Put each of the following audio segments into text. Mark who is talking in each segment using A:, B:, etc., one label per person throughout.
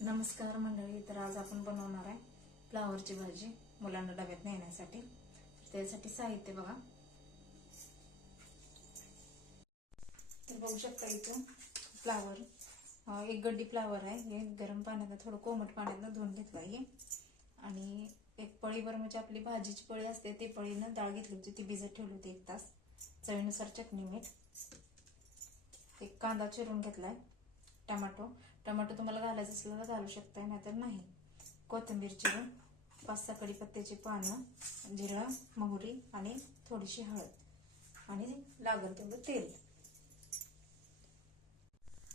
A: नमस्कार मंडळी तर आज आपण बनवणार आहे फ्लावरची भाजी मुलांना डब्यात नेण्यासाठी. त्यासाठी साहित्य बघा. तर बघू शकता इथं फ्लावर एक गड्डी फ्लावर आहे. हे गरम पाण्यात थोडं कोमट पाण्यात धुवून घेतलं आहे. आणि एक पळीवर म्हणजे आपली भाजीची पळी असते ते पळीनं डाळ घेतली होती ती भिजत ठेवली होती एक तास. चवीनुसार चटणी मीठ. एक कांदा चिरून घेतलाय. टमाटो. टमाटो तुम्हाला घालायचं असलं तर घालू शकताय नाहीतर नाही. कोथिंबीर चिरून पाच सहा कडीपत्त्याची पानं जिरा मोहरी आणि थोडीशी हळद आणि लागल तेवढं तेल.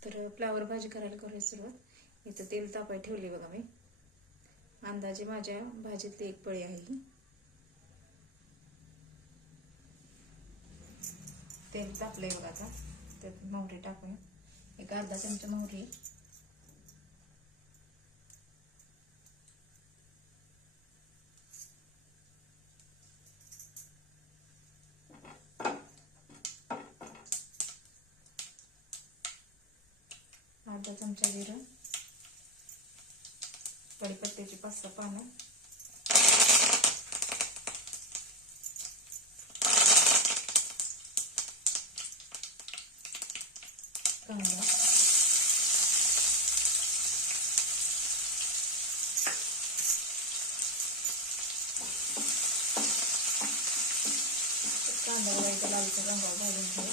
A: तर फ्लावर भाजी करायला करूया सुरुवात. इथं तेल तापाय ठेवले बघा मी. अंदाजे माझ्या भाजीतली एक पळी आहे ही. तेल तापलंय बघा आता. त्यात मोहरी टाकूया एक अर्धा चमचा मोहरी. अर्धा चमचा जिरं. कडीपत्त्याची पाच सहा पानं. कांदा. कांदा वगैरे लालच्या रंगावर भाजून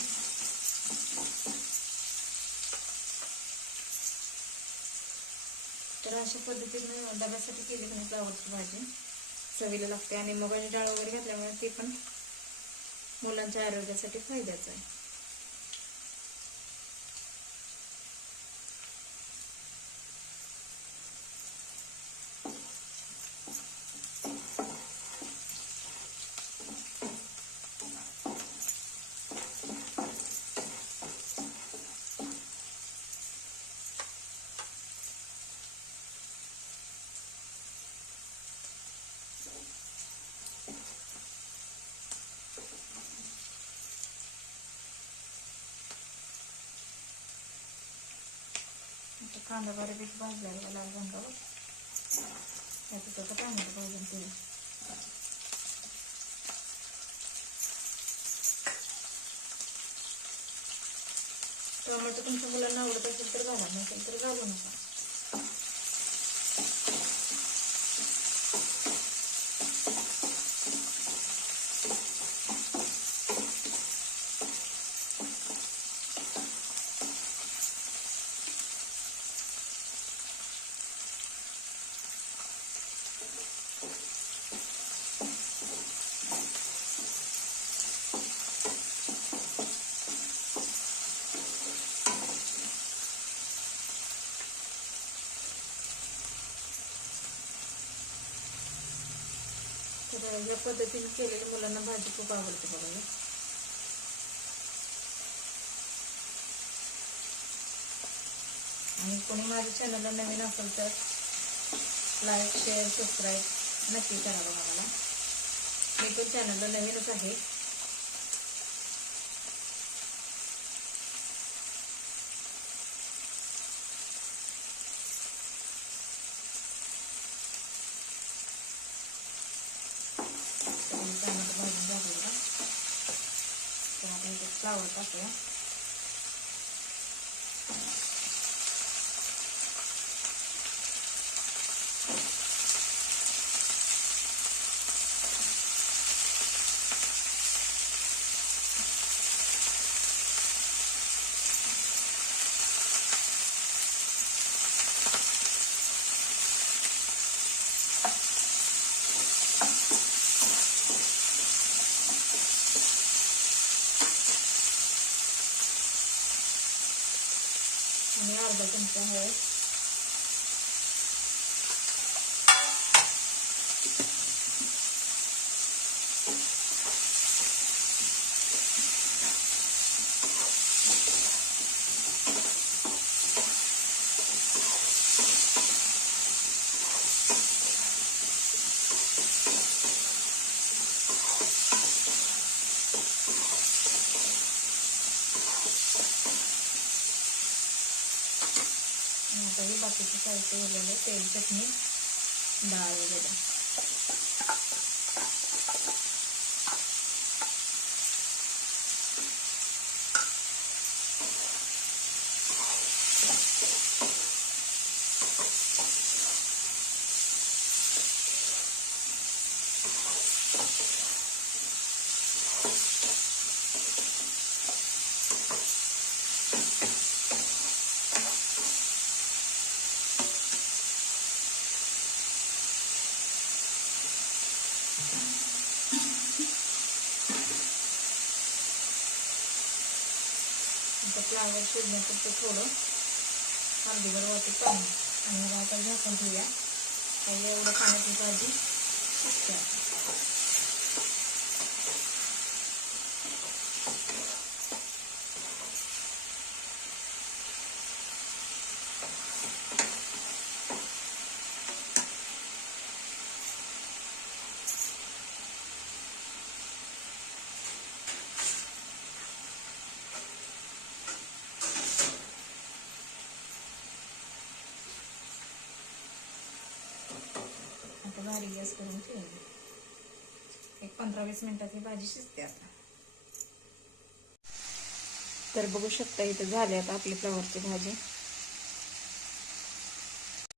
A: तर अशा पद्धतीने डब्यासाठी केली पण फ्लावरची भाजी. चवीला लागते आणि मुगाची डाळ वगैरे घातल्यामुळे ते पण मुलांच्या आरोग्यासाठी फायद्याचं आहे आता कांदा बऱ्यापैकी भाजला आहे लाल रंगावर त्याचं त्याचं टोमॅटो भाजून ठेवू टोमॅटो तुमच्या मुलांना आवडत असेल तर घाला. नसेल तर घालू नका. तर या पद्धतीने केलेली मुलांना भाजी खूप आवडते बघायला. आणि कोणी माझ्या चॅनलला नवीन असेल तर लाईक शेअर सबस्क्राईब नक्की करा बघा मला. मी पण चॅनलला नवीनच आहे टोमॅटो भाजून झालेला तर आपण इथे फ्लावर टाकूया आणि अर्धा चमचा हळद बाकीचं साहित्य उरलेलं तेल चटणी डाळ वगैरे. आता फ्लावर शिजण्यापुरतं थोडं हळदीवर वाटत पाणी आणि आता झाकून ठेवूया. काही एवढं खाण्याची भाजी शिकते बारीक भारी गॅस करून ठेवली. एक पंधरा वीस मिनिटात ही भाजी शिजते आता. तर बघू शकता इथं झाली आता आपली फ्लावरची भाजी.